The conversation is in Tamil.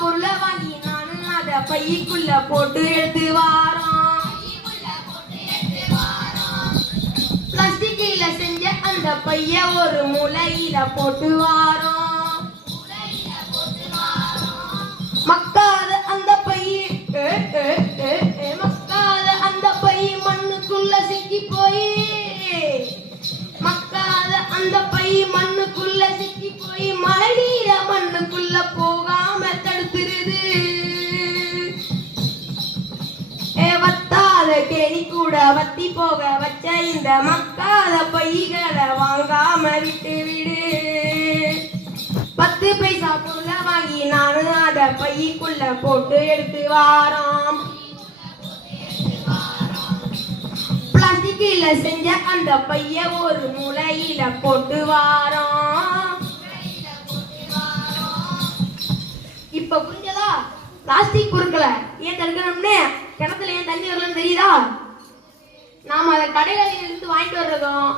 பொருளை வாங்கி நானும் அத பைக்குள்ள போட்டு எடுத்து வாரோம். பிளாஸ்டிக்ல செஞ்ச அந்த பைய ஒரு மூலையில போட்டு வாரோம். மக்காத அந்த பை மக்காத அந்த பை மண்ணுக்குள்ள சிக்கி போய் மக்காத அந்த பை மண்ணுக்குள்ள சிக்கி போய் மழை நீர மண்ணுக்குள்ள போகாம தடுத்துருது. வத்தாத கேணி கூட வத்தி போக வச்ச இந்த மக்காத பைகளை வாங்காம விட்டு விடு. 10 பைசா பொருளை வாங்கி நானும் அத பைக்குள்ள போட்டு எடுத்து வாரோம். பிளாஸ்டிக்ல செஞ்ச அந்த பைய ஒரு மூலையில போட்டு வாரோம். இப்ப புரிஞ்சதா? பிளாஸ்டிக் பொருட்களை ஏன் தடுக்கணும்னு, கிணத்துல ஏன் தண்ணி வரலன்னு தெரியுதா? நாம அதை கடைகளில் இருந்து வாங்கிட்டு வர்றதும்